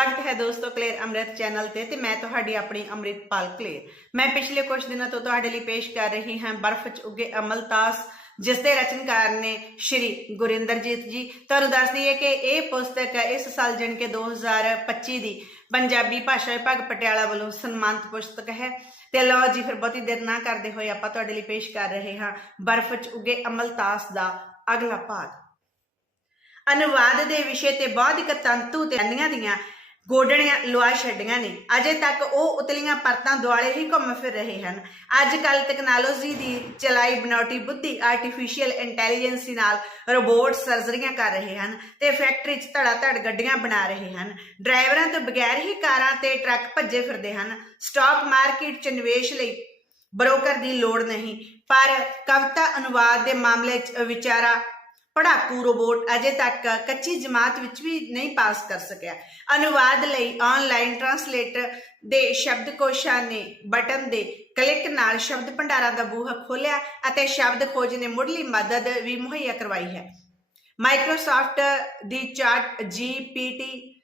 ਸਵਾਗਤ ਹੈ ਦੋਸਤੋ ਕਲੇਰ ਅੰਮ੍ਰਿਤ ਚੈਨਲ ਤੇ ਤੇ ਮੈਂ ਤੁਹਾਡੀ ਆਪਣੀ ਅੰਮ੍ਰਿਤਪਾਲ ਕਲੇਰ। ਮੈਂ ਪਿਛਲੇ ਕੁਝ ਦਿਨਾਂ ਤੋਂ ਤੁਹਾਡੇ ਲਈ ਪੇਸ਼ ਕਰ ਰਹੀ ਹਾਂ ਬਰਫ਼ 'ਚ ਉੱਗੇ ਅਮਲਤਾਸ ਜਿਸ ਦੇ ਰਚਨਕਾਰ ਨੇ ਸ਼੍ਰੀ ਗੁਰਿੰਦਰਜੀਤ ਜੀ। ਤੁਹਾਨੂੰ ਦੱਸ ਦਈਏ ਕਿ ਇਹ ਪੁਸਤਕ ਇਸ ਸਾਲ ਜਨ ਕੇ 2025 ਦੀ ਪੰਜਾਬੀ ਭਾਸ਼ਾ ਵਿਭਾਗ ਪਟਿਆਲਾ ਵੱਲੋਂ ਸਨਮਾਨਿਤ ਪੁਸਤਕ ਹੈ। ਤੇ ਲਓ ਜੀ, ਫਿਰ ਬਹੁਤੀ ਦੇਰ ਨਾ ਕਰਦੇ ਹੋਏ ਆਪਾਂ ਤੁਹਾਡੇ ਲਈ ਪੇਸ਼ ਕਰ ਰਹੇ ਹਾਂ ਬਰਫ਼ 'ਚ ਉੱਗੇ ਅਮਲਤਾਸ ਦਾ ਅਗਲਾ ਭਾਗ। ਅਨੁਵਾਦ ਦੇ ਵਿਸ਼ੇ ਤੇ ਬੌਧਿਕ ਤੰਤੂ ਤੇ ਅੰਨੀਆਂ ਦੀਆਂ ਗੋਡਣੀਆਂ ਲੁਆ ਛੱਡੀਆਂ ਨੇ। ਅਜੇ ਤੱਕ ਉਹ ਉਤਲੀਆਂ ਪਰਤਾਂ ਦੁਆਲੇ ਹੀ ਘੁੰਮ ਫਿਰ ਰਹੇ ਹਨ। ਅੱਜ ਕੱਲ ਟੈਕਨੋਲੋਜੀ ਦੀ ਚਲਾਈ ਬਨਾਵਟੀ ਬੁੱਧੀ ਆਰਟੀਫੀਸ਼ੀਅਲ ਇੰਟੈਲੀਜੈਂਸ ਨਾਲ ਰੋਬੋਟ ਸਰਜਰੀਆਂ ਕਰ ਰਹੇ ਹਨ ਤੇ ਫੈਕਟਰੀ 'ਚ ਧੜਾ ਧੜ ਗੱਡੀਆਂ ਬਣਾ ਰਹੇ ਹਨ। ਡਰਾਈਵਰਾਂ ਤੋਂ ਬਗੈਰ ਹੀ ਕਾਰਾਂ ਤੇ ਟਰੱਕ ਭੱਜੇ ਫਿਰਦੇ ਹਨ। ਸਟਾਕ ਮਾਰਕੀਟ 'ਚ ਨਿਵੇਸ਼ ਲਈ ਬਰੋਕਰ ਦੀ ਲੋੜ ਨਹੀਂ। ਪਰ ਕਵਿਤਾ ਅਨੁਵਾਦ ਦੇ ਮਾਮਲੇ 'ਚ ਵਿਚਾਰਾ ਪੜਾਕੂ ਰੋਬੋਟ ਅਜੇ ਤੱਕ ਕੱਚੀ ਜਮਾਤ ਵਿੱਚ ਵੀ ਨਹੀਂ ਪਾਸ ਕਰ ਸਕਿਆ। ਅਨੁਵਾਦ ਲਈ ਆਨਲਾਈਨ ਟਰਾਂਸਲੇਟਰ ਦੇ ਸ਼ਬਦਕੋਸ਼ਾਂ ਨੇ ਬਟਨ ਦੇ ਕਲਿੱਕ ਨਾਲ ਸ਼ਬਦ ਭੰਡਾਰਾਂ ਦਾ ਬੂਹਾ ਖੋਲ੍ਹਿਆ ਅਤੇ ਸ਼ਬਦ ਖੋਜ ਨੇ ਮੁੱਢਲੀ ਮਦਦ ਵੀ ਮੁਹੱਈਆ ਕਰਵਾਈ ਹੈ। ਮਾਈਕਰੋਸਾਫਟ ਦੀ ਚਾਰਟ ਜੀਪੀਟੀ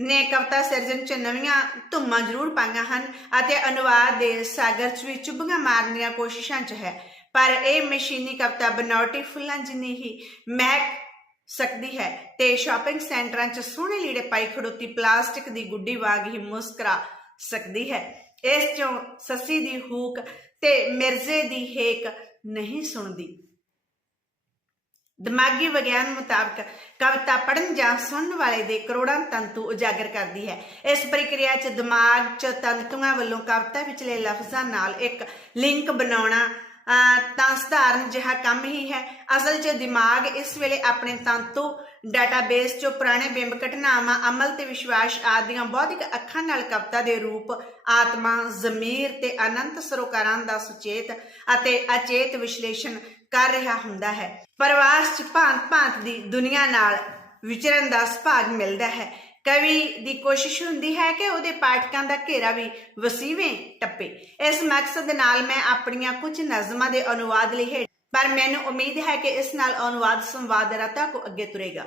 ਨੇ ਕਵਿਤਾ ਸਿਰਜਣ ਚ ਨਵੀਆਂ ਧੁੰਮਾਂ ਜ਼ਰੂਰ ਪਾਈਆਂ ਹਨ ਅਤੇ ਅਨੁਵਾਦ ਦੇ ਸਾਗਰ ਚ ਵੀ ਚੁੱਭੀਆਂ ਮਾਰਨ ਦੀਆਂ ਕੋਸ਼ਿਸ਼ਾਂ ਚ ਹੈ। ਪਰ ਇਹ ਮਸ਼ੀਨੀ ਕਵਿਤਾ ਬਨਾਵਟੀ ਫੁੱਲਾਂ ਜਿੰਨੀ ਹੀ ਮਹਿਕ ਸਕਦੀ ਹੈ ਤੇ ਸ਼ਾਪਿੰਗ ਸੈਂਟਰਾਂ 'ਚ ਸੋਹਣੇ ਲੀੜੇ ਪਾਈ ਖੜੋਤੀ ਪਲਾਸਟਿਕ ਦੀ ਗੁੱਡੀ ਵਾਂਗ ਹੀ ਮੁਸਕਰਾ ਸਕਦੀ ਹੈ। ਇਸ 'ਚੋਂ ਸੱਸੀ ਦੀ ਹੂਕ ਤੇ ਮਿਰਜ਼ੇ ਦੀ ਹੇਕ ਨਹੀਂ ਸੁਣਦੀ। ਦਿਮਾਗੀ ਵਿਗਿਆਨ ਮੁਤਾਬਕ ਕਵਿਤਾ ਪੜਨ ਜਾਂ ਸੁਣਨ ਵਾਲੇ ਦੇ ਕਰੋੜਾਂ ਤੰਤੂ ਉਜਾਗਰ ਕਰਦੀ ਹੈ। ਇਸ ਪ੍ਰਕਿਰਿਆ 'ਚ ਦਿਮਾਗ 'ਚ ਤੰਤੂਆਂ ਵੱਲੋਂ ਕਵਿਤਾ ਵਿਚਲੇ ਲਫ਼ਜ਼ਾਂ ਨਾਲ ਇੱਕ ਲਿੰਕ ਬਣਾਉਣਾ ਤਾਂ ਸਧਾਰਨ ਜਿਹਾ ਕੰਮ ਹੀ ਹੈ। ਅਸਲ 'ਚ ਦਿਮਾਗ ਇਸ ਵੇਲੇ ਆਪਣੇ ਤੰਤੂ ਡਾਟਾਬੇਸ 'ਚੋਂ ਪੁਰਾਣੇ ਬਿੰਬ ਘਟਨਾਵਾਂ, ਅਮਲ ਤੇ ਵਿਸ਼ਵਾਸ ਆਦੀਆਂ ਬੌਧਿਕ ਅੱਖਾਂ ਨਾਲ ਕਵਿਤਾ ਦੇ ਰੂਪ, ਆਤਮਾ, ਜ਼ਮੀਰ ਤੇ ਅਨੰਤ ਸਰੋਕਾਰਾਂ ਦਾ ਸੁਚੇਤ ਅਤੇ ਅਚੇਤ ਵਿਸ਼ਲੇਸ਼ਣ ਕਰ ਰਿਹਾ ਹੁੰਦਾ ਹੈ। ਪਰਵਾਸ 'ਚ ਭਾਂਤ-ਭਾਂਤ ਦੀ ਦੁਨੀਆ ਨਾਲ ਵਿਚਰਨ ਦਾ ਸੁਭਾਗ ਮਿਲਦਾ ਹੈ। ਕਵੀ ਦੀ ਕੋਸ਼ਿਸ਼ ਹੁੰਦੀ ਹੈ ਕਿ ਉਹਦੇ ਪਾਠਕਾਂ ਦਾ ਘੇਰਾ ਵੀ ਵਸੀਵੇਂ, ਟੱਪੇ। ਇਸ ਮਕਸਦ ਨਾਲ ਮੈਂ ਆਪਣੀਆਂ ਕੁਝ ਨਜ਼ਮਾਂ ਦੇ ਅਨੁਵਾਦ ਲਈ ਪਰ ਮੈਨੂੰ ਉਮੀਦ ਹੈ ਕਿ ਇਸ ਨਾਲ ਅਨੁਵਾਦ ਸੰਵਾਦ ਰਤਾ ਕੋ ਅੱਗੇ ਤੁਰੇਗਾ।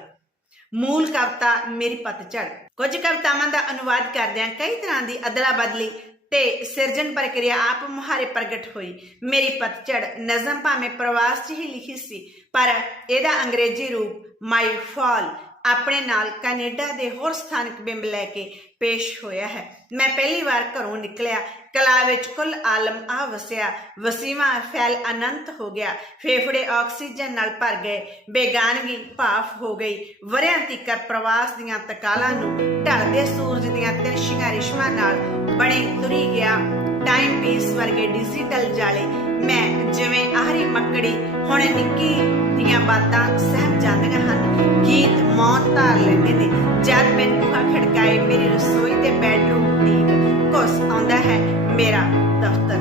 ਮੂਲ ਕਵਿਤਾ, ਮੇਰੀ ਪਤਝੜ ਕੁਝ ਕਵਿਤਾਵਾਂ ਦਾ ਅਨੁਵਾਦ ਕਰਦਿਆਂ ਕਈ ਤਰ੍ਹਾਂ ਦੀ ਅਦਲਾ ਬਦਲੀ ਤੇ ਸਿਰਜਣ ਪ੍ਰਕਿਰਿਆ ਆਪ ਮੁਹਾਰੇ ਪ੍ਰਗਟ ਹੋਈ। ਮੇਰੀ ਪਤਝੜ ਨਜ਼ਮ ਭਾਵੇਂ ਪ੍ਰਵਾਸ 'ਚ ਹੀ ਲਿਖੀ ਸੀ, ਪਰ ਇਹਦਾ ਅੰਗਰੇਜ਼ੀ ਰੂਪ ਮਾਈ ਫਾਲ ਆਪਣੇ ਨਾਲ ਕੈਨੇਡਾ ਦੇ ਹੋਰ ਸਥਾਨਕ ਬਿੰਬ ਲੈ ਕੇ ਪੇਸ਼ ਹੋਇਆ ਹੈ। ਮੈਂ ਪਹਿਲੀ ਵਾਰ ਘਰੋਂ ਨਿਕਲਿਆ। ਕਲਾ ਵਿੱਚ ਕੁੱਲ ਆਲਮ ਆ ਵਸਿਆ। ਵਸੀਵਾ ਫੈਲ ਅਨੰਤ ਹੋ ਗਿਆ। ਫੇਫੜੇ ਆਕਸੀਜਨ ਨਾਲ ਭਰ ਗਏ। ਬੇਗਾਨਗੀ ਭਾਫ ਹੋ ਗਈ। ਵਰਿਆਂ ਤੀਕਰ ਪ੍ਰਵਾਸ ਦੀਆਂ ਤਕਾਲਾਂ ਨੂੰ ਢਲਦੇ ਸੂਰਜ ਦੀਆਂ ਤਿਰਛੀਆਂ ਰਿਸ਼ਮਾਂ ਨਾਲ ਬਣੇ ਤੁਰੀ ਗਿਆ। ਟਾਈਮ ਪੀਸ ਵਰਗੇ ਡਿਜੀਟਲ ਜਾਲੇ ਮੈਂ ਜਿਵੇਂ ਆਹਰੀ ਮੱਕੜੀ, ਹੁਣ ਨਿੱਕੀ ਦੀਆਂ ਬਾਤਾਂ ਸਹਿਮ ਜਾਂਦੀਆਂ ਹਨ। ਗੀਤ ਮੌਨ ਧਾਰ ਲੈਂਦੇ ਨੇ। ਜਦ ਮੈਂ ਬੂਹਾ ਖੜਕਾਏ, ਮੇਰੀ ਰਸੋਈ ਤੇ ਬੈਡਰੂਮ ਦੀ ਕੋਸ ਆਉਂਦਾ ਹੈ ਮੇਰਾ ਦਫ਼ਤਰ।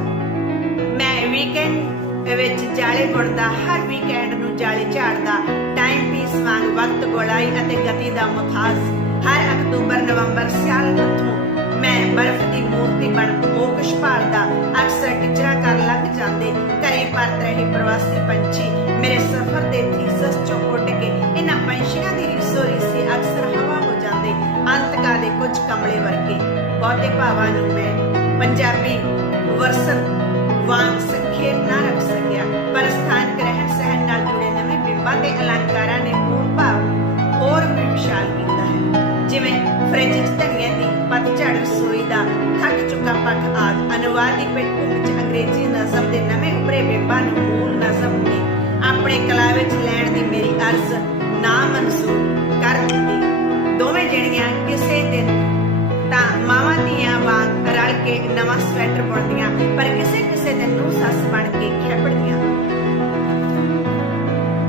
ਮੈਂ ਵੀਕਐਂਡ ਵਿੱਚ ਜਾਲੇ ਬੁਣਦਾ, ਹਰ ਵੀਕਐਂਡ ਨੂੰ ਜਾਲੇ ਝਾੜਦਾ। ਟਾਈਮ ਪੀਸ ਵਾਂਗ ਵਕਤ ਗੋਲਾਈ ਅਤੇ ਗਤੀ ਦਾ ਮੁਖਾਸ। ਹਰ ਅਕਤੂਬਰ, ਨਵੰਬਰ ਸਿਆਲ ਹੱਥੋਂ ਮੈਂ ਬਰਫ਼ ਦੀ ਮੂਰਤੀ ਬਣ ਮੋਕਸ਼ ਭਾਲਦਾ ਅਕਸਰ ਟਿਚਰਾ ਕਰ ਲੱਗ ਜਾਂਦੇ। ਘਰੇ ਪਰਤ ਰਹੇ ਪ੍ਰਵਾਸੀ ਪੰਛੀ, ਮੇਰੇ ਸਫ਼ਰ ਦੇ ਥੀਸਸ ਚੋਂ ਉੱਡ ਕੇ ਇਹਨਾਂ ਪੰਛੀਆਂ ਦੀ ਰੀਸੋ ਰੀਸੀ ਅਕਸਰ ਹਵਾ ਹੋ ਜਾਂਦੇ, ਅੰਤਕਾ ਦੇ ਕੁਝ ਕਮਲੇ ਵਰਗੇ। ਬਹੁਤੇ ਭਾਵਾਂ ਨੂੰ ਮੈਂ ਪੰਜਾਬੀ ਵਰਸਨ ਅਨੁਵਾਦੀ ਪਿੱਠਭੂਮੀ 'ਚ ਅੰਗਰੇਜ਼ੀ ਨਜ਼ਮ ਦੇ ਨਵੇਂ ਉੱਭਰੇ ਬਿੰਬਾਂ ਨੂੰ ਮੂਲ ਨਜ਼ਮ ਨੇ ਆਪਣੇ ਕਲਾ ਵਿੱਚ ਲੈਣ ਦੀ ਮੇਰੀ ਅਰਜ਼ ਨਾ ਮਨਜ਼ੂਰ ਕਰ ਦਿੱਤੀ। ਦੋਵੇਂ ਜਣੀਆਂ ਕਿਸੇ ਦਿਨ ਤਾਂ ਮਾਵਾਂ ਧੀਆਂ ਵਾਂਗ ਰਲ ਕੇ ਨਵਾਂ ਸਵੈਟਰ ਬੁਣਦੀਆਂ ਪਰ ਕਿਸੇ ਕਿਸੇ ਦਿਨ ਨੂੰ ਸੱਸ ਬਣ ਕੇ ਖੇਪੜਦੀਆਂ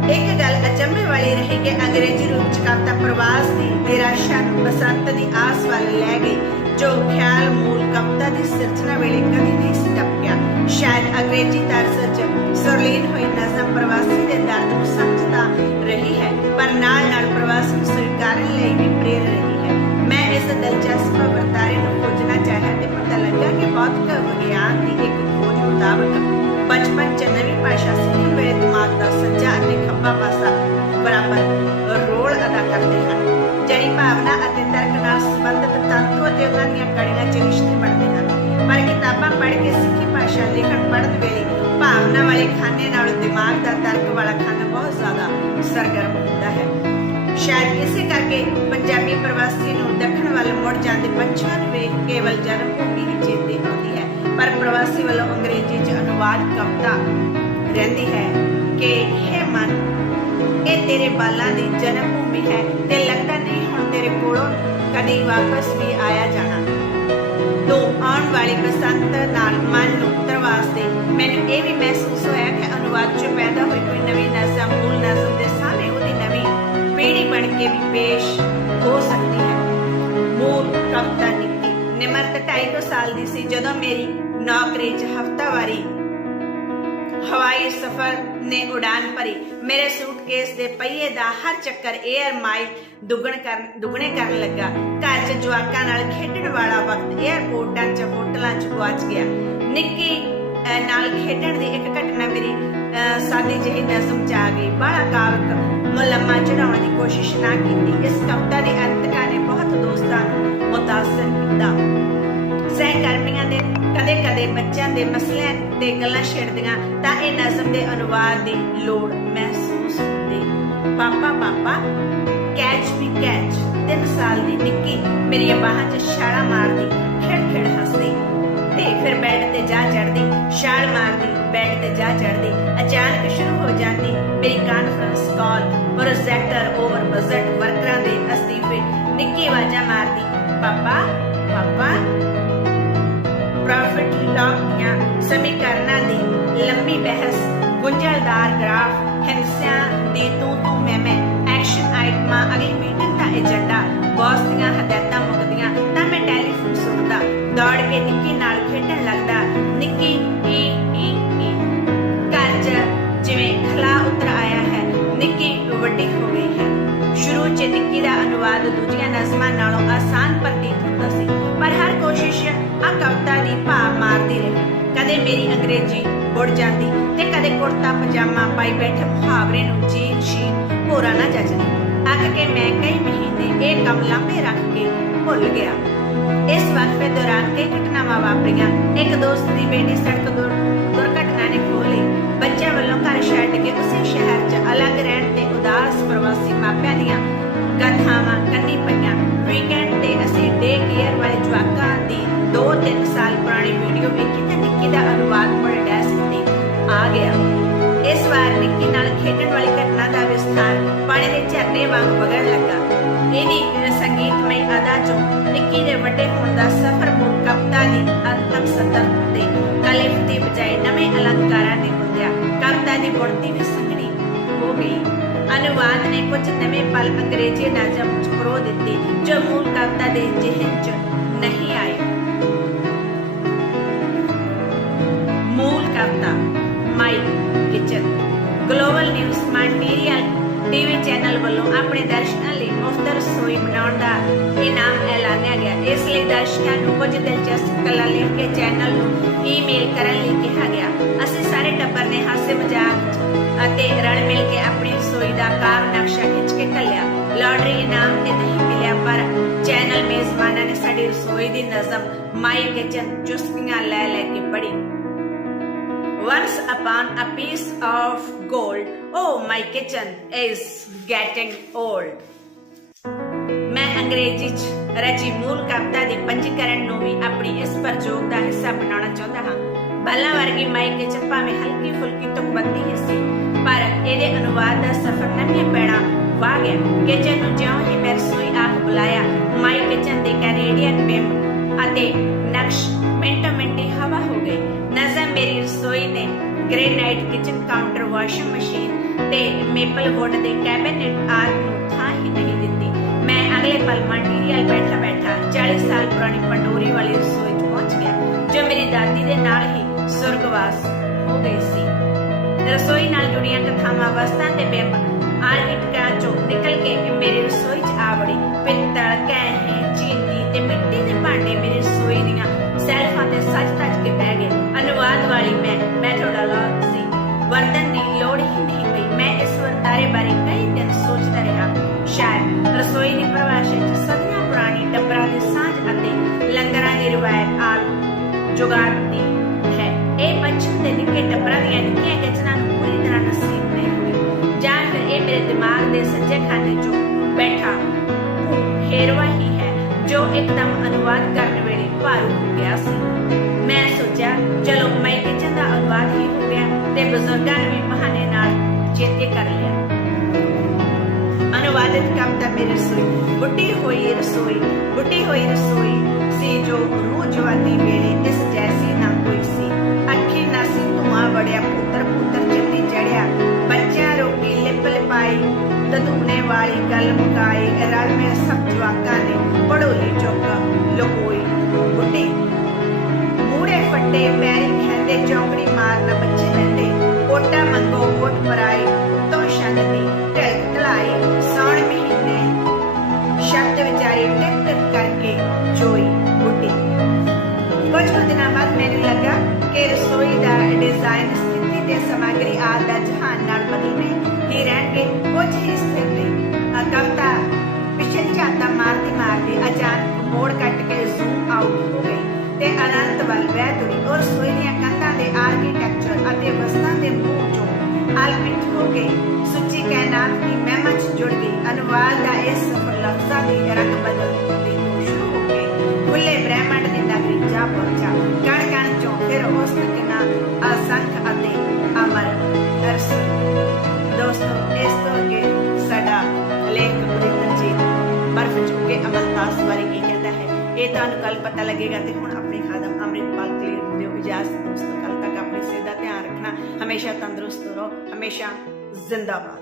ਇੱਕ ਗੱਲ ਅਚੰਭੇ ਵਾਲੀ ਰਹੀ ਕਿ ਅੰਗਰੇਜ਼ੀ ਰੂਪ ਚ ਕਵਿਤਾ ਪ੍ਰਵਾਸ ਦੀ ਨਿਰਾਸ਼ਾ ਨੂੰ ਬਸੰਤ ਦੀ ਆਸ ਵੱਲ ਲੈ ਗਈ। ਜੋ ਖਿਆਲ ਮੂਲ ਕਵਿਤਾ ਦੀ ਸਿਰਜਣਾ ਵੇਲੇ ਕਦੀ ਨਹੀਂ ਸੀ ਸ਼ਾਇਦ ਅੰਗਰੇਜ਼ੀ ਤਰਜ਼ 'ਚ ਸਰਲੀਨ ਹੋਈ ਨਜ਼ਮ ਪ੍ਰਵਾਸੀ ਦੇ ਦਰਦ ਨੂੰ ਸਮਝਦਾ ਰਹੀ ਹੈ, ਪਰ ਨਾਲ ਨਾਲ ਪ੍ਰਵਾਸ ਨੂੰ ਸਵੀਕਾਰਨ ਲਈ ਵੀ ਪ੍ਰੇਰ ਰਹੀ ਹੈ। ਮੈਂ ਇਸ ਦਿਲਚਸਪ ਵਰਤਾਰੇ ਨੂੰ ਖੋਜਣਾ ਚਾਹਿਆ ਤੇ ਪਤਾ ਲੱਗਾ ਕਿ ਬਹੁਤ ਵਿਗਿਆਨ ਦੀ ਇੱਕ ਖੋਜ ਮੁਤਾਬਕ ਬਚਪਨ ਚ ਨਵੀਂ ਭਾਸ਼ਾ ਸਿੱਖਣ ਵੇਲੇ ਦਿਮਾਗ ਦਾ ਸੱਜਾ ਅਤੇ ਖੱਬਾ ਪਾਸਾ ਕਿਤਾਬਾਂ ਪੜ੍ਹ ਕੇ ਸਿੱਖੀ ਭਾਸ਼ਾ ਲਿਖਣ ਪੜ੍ਹਨ ਵੇਲੇ ਭਾਵਨਾ ਵਾਲੇ ਖਾਨੇ ਨਾਲੋਂ ਦਿਮਾਗ ਦਾ ਤਰਕ ਵਾਲਾ ਖਾਨਾ ਬਹੁਤ ਜ਼ਿਆਦਾ ਸਰਗਰਮ ਹੁੰਦਾ ਹੈ। ਸ਼ਾਇਦ ਇਸੇ ਕਰਕੇ ਪੰਜਾਬੀ ਪ੍ਰਵਾਸੀ ਨੂੰ ਦੱਖਣ ਵੱਲ ਮੁੜ ਜਾਂਦੇ ਪੰਛੀਆਂ ਨੂੰ ਵੇਖ ਕੇਵਲ ਜਨਮ ਭੂਮੀ ਹੀ ਚੇਤੇ ਆਉਂਦੀ ਹੈ। ਪਰ ਪ੍ਰਵਾਸੀ ਵੱਲੋਂ ਅੰਗਰੇਜ਼ੀ 'ਚ ਅਨੁਵਾਦ ਕਵਿਤਾ ਰਹਿੰਦੀ ਹੈ ਕਿ ਹੈ ਮਨ, ਇਹ ਤੇਰੇ ਬਾਲਾਂ ਦੀ ਜਨਮ ਭੂਮੀ ਹੈ ਤੇ ਲੱਗਦਾ ਨਹੀਂ ਹੁਣ ਤੇਰੇ ਕੋਲੋਂ ਕਦੇ ਵਾਪਸ ਵੀ ਆਇਆ ਜਾਣਾ। ਆਉਣ ਵਾਲੀ ਬਸੰਤ ਨਾਲ ਮਨ ਨੂੰ ਤਰਵਾਸਦੇ ਮੈਨੂੰ ਇਹ ਵੀ ਮਹਿਸੂਸ ਹੋਇਆ ਕਿ ਅਨੁਵਾਦ 'ਚ ਪੈਦਾ ਹੋਈ ਕੋਈ ਨਵੀਂ ਨਜ਼ਮ ਮੂਲ ਨਜ਼ਮ ਦੇ ਸਾਹਮਣੇ ਉਹਦੀ ਨਵੀਂ ਪੀੜ੍ਹੀ ਬਣ ਕੇ ਵੀ ਪੇਸ਼ ਹੋ ਸਕਦੀ ਹੈ। ਮੂਲ ਕਵਿਤਾ ਨਿੱਕੀ ਨਿਮਰਤ 2.5 ਸਾਲ ਦੀ ਸੀ ਜਦੋਂ ਮੇਰੀ ਨੌਕਰੀ 'ਚ ਹਫਤਾਵਾਰੀ ਹਵਾਈ ਸਫ਼ਰ ਨੇ ਉਡਾਨ ਭਰੀ। ਮੇਰੇ ਸੂਟਕੇਸ ਦੇ ਪਹੀਏ ਦਾ ਹਰ ਚੱਕਰ 에ਅਰ ਮਾਈਲ ਦੁੱਗਣ ਕਰਨ ਦੁੱਗਣੇ ਕਰਨ ਲੱਗਾ। ਘਰ 'ਚ ਜਵਾਕਾਂ ਨਾਲ ਖੇਡਣ ਵਾਲਾ ਵਕਤ 에ਅਰਪੋਰਟਾਂ 'ਚ ਹੋਟਲਾਂ 'ਚ ਗੁਆਚ ਗਿਆ। ਨਿੱਕੀ ਨਾਲ ਖੇਡਣ ਦੀ ਇੱਕ ਘਟਨਾ ਮੇਰੀ ਅਹ, ਜਿਹੀ ਨਜ਼ਮ 'ਚ ਆ ਗਈ। ਬੜਾ ਕਾਵਕ ਮੁਲੰਮਾ ਚੜਾਉਣ ਦੀ ਕੋਸ਼ਿਸ਼ ਨਾ ਕੀਤੀ। ਇਸ ਕਵਿਤਾ ਦੇ ਅੰਤਕਾ ਨੇ ਬਹੁਤ ਦੋਸਤਾਂ ਨੂੰ ਮੁਤਾਸਰ ਕੀਤਾ। ਸਹਿਕਰਮੀਆਂ ਦੇ ਕਦੇ-ਕਦੇ ਬੱਚਿਆਂ ਦੇ ਮਸਲਿਆਂ ਤੇ ਗੱਲਾਂ ਛੇੜਦੀਆਂ ਤਾਂ ਇਹ ਨਜ਼ਮ ਦੇ ਅਨੁਵਾਦ ਦੀ ਲੋੜ ਮਹਿਸੂਸ ਹੁੰਦੀ। ਪਾਪਾ ਪਾਪਾ ਕੈਚ ਵੀ ਕੈਚ ਤਿੰਨ ਸਾਲ ਦੀ ਨਿੱਕੀ ਮੇਰੀਆਂ ਬਾਹਾਂ 'ਚ ਛਾਲਾਂ ਮਾਰਦੀ ਖਿੜ-ਖਿੜ ਹੱਸਦੀ। ਤੇ ਫਿਰ ਬੈੱਡ ਤੇ ਜਾ ਚੜਦੀ ਛਾਲ ਮਾਰਦੀ, ਬੈੱਡ ਤੇ ਜਾ ਚੜਦੀ ਅਚਾਨਕ ਸ਼ੁਰੂ ਹੋ ਜਾਂਦੀ ਮੇਰੀ conference call projector over budget ਵਰਕਰਾਂ ਦੇ ਅਸਤੀਫੇ, ਨਿੱਕੀ ਆਵਾਜ਼ਾਂ ਮਾਰਦੀ, ਪਾਪਾ ਪਾਪਾ। ਪ੍ਰੋਫਿਟ ਲੌਗ ਦੀਆਂ ਸਮੀਕਰਨਾਂ ਦੀ ਲੰਬੀ ਬਹਿਸ, ਗੁੰਝਲਦਾਰ ਗ੍ਰਾਫ, ਹਿੰਸਿਆਂ ਦੀ ਤੂੰ ਤੂੰ ਮੈਂ ਮੈਂ ਐਕਸ਼ਨ ਆਈਟਮਾਂ ਅਗਲੀ ਮੀਟਿੰਗ ਦਾ ਏਜੰਡਾ ਬੌਸ ਦੀਆਂ ਹਦਾਇਤਾਂ ਮੁੱਕਦੀਆਂ, ਤਾਂ ਮੈਂ ਟੈਲੀਫੋਨ ਸੁਣਦਾ। ਦੌੜ ਕੇ ਨਿੱਕੀ ਨਾਲ ਖੇਡਣ ਲੱਗਦਾ। ਨਿੱਕੀ, ਈ ਈ ਈ। ਘਰ 'ਚ ਜਿਵੇਂ ਖਲਾ ਉਤਰ ਆਇਆ ਹੈ, ਨਿੱਕੀ ਵੱਡੀ ਹੋ ਗਈ ਹੈ। ਸ਼ੁਰੂ 'ਚ ਨਿੱਕੀ ਦਾ ਅਨੁਵਾਦ ਦੂਜੀਆਂ ਨਜ਼ਮਾਂ ਨਾਲੋਂ ਆਸਾਨ ਪ੍ਰਤੀਤ ਹੁੰਦਾ ਸੀ, ਪਰ ਹਰ ਕੋਸ਼ਿਸ਼ ਆ ਕਵਿਤਾ ਦੀ ਭਾਵ ਮਾਰਦੀ ਰਹੀ। ਕਦੇ ਮੇਰੀ ਅੰਗਰੇਜ਼ੀ ਬੁੜ ਜਾਂਦੀ ਤੇ ਕਦੇ ਕੁੜਤਾ ਪਜਾਮਾ ਪਾਈ ਬੈਠੇ ਮੁਹਾਵਰੇ ਨੂੰ ਜੀ ਸ਼ੀਨ ਹੋਰਾਂ ਨਾ ਜੱਜਦੀ ਅੱਕ ਕੇ ਮੈਂ ਕਈ ਮਹੀਨੇ ਇਹ ਕੰਮ ਲਾਂਭੇ ਰੱਖ ਕੇ ਭੁੱਲ ਗਿਆ। ਇਸ ਵਕਫੇ ਦੌਰਾਨ ਕਈ ਘਟਨਾਵਾਂ ਵਾਪਰੀਆਂ। ਇੱਕ ਦੋਸਤ ਦੀ ਬੇਟੀ ਸੜਕ ਦੁਰਘਟਨਾ ਨੇ ਖੋ ਬੱਚਿਆਂ ਵੱਲੋਂ ਘਰ ਛੱਡ ਕੇ ਉਸੇ ਸ਼ਹਿਰ 'ਚ ਅਲੱਗ ਰਹਿਣ ਤੇ ਉਦਾਸ ਪ੍ਰਵਾਸੀ ਮਾਪਿਆਂ ਦੀਆਂ ਗਾਥਾਵਾਂ ਕੰਨੀ ਪਈਆਂ। ਵੀਕਐਂਡ ਤੇ ਅਸੀਂ ਡੇ ਕੇਅਰ ਵਾਲੇ ਜਵਾਕਾਂ ਦੀ 2-3 ਸਾਲ ਪੁਰਾਣੀ ਵੀਡੀਓ ਵੇਖੀ ਤੇ ਨਿੱਕੀ ਦਾ ਅਨੁਵਾਦ ਮੁੜ ਡੈਸਕ ਤੇ ਆ ਗਿਆ। ਇਸ ਵਾਰ ਨਿੱਕੀ ਨਾਲ ਖੇਡਣ ਵਾਲੀ ਘਟਨਾ ਦਾ ਵਿਸਥਾਰ ਪਾਣੀ ਦੇ ਝਰਨੇ ਵਾਂਗ ਵਗਣ ਲੱਗਾ। ਇਹਦੀ ਸੰਗੀਤਮਈ ਅਦਾ ਚੋਂ ਨਿੱਕੀ ਦੇ ਵੱਡੇ ਹੋਣ ਦਾ ਸਫ਼ਰ ਮੂਲ ਕਵਿਤਾ ਦੀ ਅੰਤਮ ਸਤਰ ਤੇ ਕਲਿਫ ਦੀ ਬਜਾਏ ਨਵੇਂ ਅਲੰਕਾਰਾਂ ਨੇ ਹੁੰਦਿਆ ਕਵਿਤਾ ਦੀ ਬੁਣਤੀ ਵੀ ਸੰਘਣੀ ਹੋ ਗਈ। ਅਨੁਵਾਦ ਨੇ ਕੁਝ ਨਵੇਂ ਪਲ ਅੰਗਰੇਜ਼ੀ ਨਜ਼ਮ ਚ ਪਰੋ ਦਿੱਤੇ, ਜੋ ਮੂਲ ਕਵਿਤਾ ਦੇ ਜਿਹਨ ਚ ਟੀਵੀ ਚੈਨਲ ਵੱਲੋਂ ਆਪਣੇ ਦਰਸ਼ਕਾਂ ਲਈ ਮੁਫਤ ਰਸੋਈ ਬਣਾਉਣ ਦਾ ਇਨਾਮ ਐਲਾਨਿਆ ਗਿਆ। ਇਸ ਲਈ ਦਰਸ਼ਕਾਂ ਨੂੰ ਕੁਝ ਦਿਲਚਸਪ ਕਲਾ ਲਿਖ ਕੇ ਚੈਨਲ ਨੂੰ ਈਮੇਲ ਕਰਨ ਲਈ ਕਿਹਾ ਗਿਆ। ਅਸੀਂ ਸਾਰੇ ਟੱਬਰ ਨੇ ਹਾਸੇ ਮਜ਼ਾਕ ਅਤੇ ਰਲ ਮਿਲ ਕੇ ਆਪਣੀ ਰਸੋਈ ਦਾ ਕਾਰ ਨਕਸ਼ਾ ਖਿੱਚ ਕੇ ਘੱਲਿਆ। ਲਾਟਰੀ ਇਨਾਮ ਤੇ ਨਹੀਂ ਮਿਲਿਆ ਪਰ ਚੈਨਲ ਮੇਜ਼ਬਾਨਾਂ ਨੇ ਸਾਡੀ ਰਸੋਈ ਦੀ ਨਜ਼ਮ ਮਾਈ ਕਿਚਨ ਚੁਸਕੀਆਂ ਲੈ ਲੈ ਕੇ ਪੜ੍ਹੀ। Once upon a piece of gold, oh my kitchen is getting old. ਮੈਂ ਅੰਗਰੇਜ਼ੀ ਚ ਰਚੀ ਮੂਲ ਕਵਿਤਾ ਦੇ ਪੰਜੀਕਰਨ ਨੂੰ ਵੀ ਆਪਣੀ ਇਸ ਪ੍ਰਯੋਗ ਦਾ ਹਿੱਸਾ ਬਣਾਉਣਾ ਚਾਹੁੰਦਾ ਹਾਂ। ਬਾਲਾਂ ਵਰਗੀ ਮਾਈ ਕਿਚਨ ਭਾਵੇਂ ਹਲਕੀ ਫੁਲਕੀ ਤੁਕਬੰਦੀ ਹੀ ਸੀ, ਪਰ ਇਹਦੇ ਅਨੁਵਾਦ ਦਾ ਸਫ਼ਰ ਨੰਗੇ ਪੈਣਾ ਵਾ ਗਿਆ। ਕਿਚਨ ਨੂੰ ਜਿਉਂ ਹੀ ਮੈਂ ਰਸੋਈ ਆਖ ਬੁਲਾਇਆ, ਮਾਈ ਕਿਚਨ ਦੇ ਕੈਨੇਡੀਅਨ ਬਿੰਬ ਅਤੇ ਨਕਸ਼ ਮਿੰਟੋ ਮਿੰਟੀ ਹਵਾ ਹੋ ਗਈ। ਨਜ਼ਰ ਮੇਰੀ ਰਸੋਈ ਨੇ ਗ੍ਰੇਨਾਈਟ ਕਿਚਨ ਕਾਊਂਟਰ ਤੇ ਮੇਪਲ ਵੁੱਡ ਦੇ ਕੈਬਨਿਟ ਆਦਿ ਨੂੰ ਥਾਂ ਹੀ ਨਹੀਂ ਦਿੱਤੀ। ਮੈਂ ਅਗਲੇ ਪਲ ਮਟੀਰੀਅਲ ਬੈਠਾ ਬੈਠਾ 40 ਸਾਲ ਪੁਰਾਣੀ ਪੰਡੋਰੀ ਵਾਲੀ ਰਸੋਈ 'ਚ ਪਹੁੰਚ ਗਿਆ, ਜੋ ਮੇਰੀ ਦਾਦੀ ਦੇ ਨਾਲ ਹੀ ਸੁਰਗਵਾਸ ਹੋ ਗਈ ਸੀ। ਰਸੋਈ ਨਾਲ ਜੁੜੀਆਂ ਕਥਾਵਾਂ, ਵਸਤਾਂ ਤੇ ਆਰ ਬਿੰਬ ਆਰਕਿਟਕਾ ਚੋਂ ਨਿਕਲ ਕੇ ਮੇਰੀ ਰਸੋਈ 'ਚ ਆ ਵੜੀ ਪਿੱਤਲ, ਕੈਂਹੇ ਜੁਗਾੜਦੀ ਹੈ। ਇਹ ਪੱਛਮ ਦੇ ਨਿੱਕੇ ਟੱਬਰਾਂ ਦੀਆਂ ਨਿੱਕੀਆਂ ਗੱਜਨਾਂ ਨੂੰ ਪੂਰੀ ਤਰ੍ਹਾਂ ਨਸੀਬ ਨਹੀਂ ਹੋਈ। ਜਾਂ ਫਿਰ ਇਹ ਮੇਰੇ ਦਿਮਾਗ ਦੇ ਸੱਜੇ ਖਾਨੇ 'ਚੋਂ ਬੈਠਾ ਹੇਰਵਾ ਹੀ ਹੈ, ਜੋ ਇੱਕਦਮ ਅਨੁਵਾਦ ਕਰਨ ਵੇਲੇ ਭਾਰੂ ਹੋ ਗਿਆ ਸੀ। ਮੈਂ ਸੋਚਿਆ, ਚਲੋ ਮੈਂ ਕਿਚਨ ਦਾ ਅਨੁਵਾਦ ਹੀ ਹੋ ਗਿਆ ਤੇ ਬਜ਼ੁਰਗਾਂ ਨੂੰ ਵੀ ਬਹਾਨੇ ਨਾਲ ਚੇਤੇ ਕਰ ਲਿਆ। ਅਨੁਵਾਦਿਤ ਕਵਿਤਾ ਮੇਰੀ ਰਸੋਈ, ਬੁੱਢੀ ਹੋਈ ਰਸੋਈ, ਬੁੱਢੀ ਹੋਈ ਰਸੋਈ। ਮੁਕਾਈ ਰਲ ਮਿਲ ਸਭ ਵੱਲ ਵਹਿ ਤੁਰੀ ਔਰ ਰਸੋਈ ਦੀਆਂ ਕੰਧਾਂ ਦੇ ਆਰਕੀਟੈਕਚਰ ਅਤੇ ਵਸਤਾਂ ਦੇ ਮੂੰਹ ਚੋਂ ਆਲਮਿਤ ਹੋ ਕੇ ਸੁੱਚੀ ਕਾਇਨਾਤ ਦੀ ਮਹਿਮਾ ਜੁੜ ਗਈ। ਅਨੁਵਾਦ ਦਾ ਇਸ ਸਫਰ ਲਫ਼ਜ਼ਾਂ ਦੀ ਰੰਗ ਬਦਲ ਦੀ ਸ਼ੁਰੂ ਹੋ ਗਈ ਖੁੱਲੇ ਬ੍ਰਹਿਮੰਡ ਦੀ ਨਗਰੀ ਜਾ ਪਹੁੰਚਾ। ਕਣ ਕਣ ਚੋਂ ਫਿਰ ਉਸ ਤੱਕਨਾ ਅਸੰਖ ਅਤੇ ਅਮਰ ਦਰਸ਼ਨ। ਦੋਸਤੋ, ਇਸ ਤੋਂ ਅੱਗੇ ਸਾਡਾ ਲੇਖ ਗੁਰਿੰਦਰ ਜੀ ਬਰਫ ਚੁੱਕੇ ਅਮਲਤਾਸ ਬਾਰੇ ਕੀ ਕਹਿੰਦਾ ਹੈ, ਇਹ ਤੁਹਾਨੂੰ ਕੱਲ ਪਤਾ ਲੱਗੇਗਾ ਤੇ ਹੁਣ ਅੰਮ੍ਰਿਤਪਾਲ ਕਲੀਅਰ ਨੂੰ ਦਿਓ ਇਜਾਜ਼ਤ ਦੋਸਤੋ ਕੱਲ ਤੱਕ ਆਪਣੀ ਸਿਹਤ ਦਾ ਧਿਆਨ ਰੱਖਣਾ। ਹਮੇਸ਼ਾ ਤੰਦਰੁਸਤ ਰਹੋ, ਹਮੇਸ਼ਾ ਜ਼ਿੰਦਾਬਾਦ।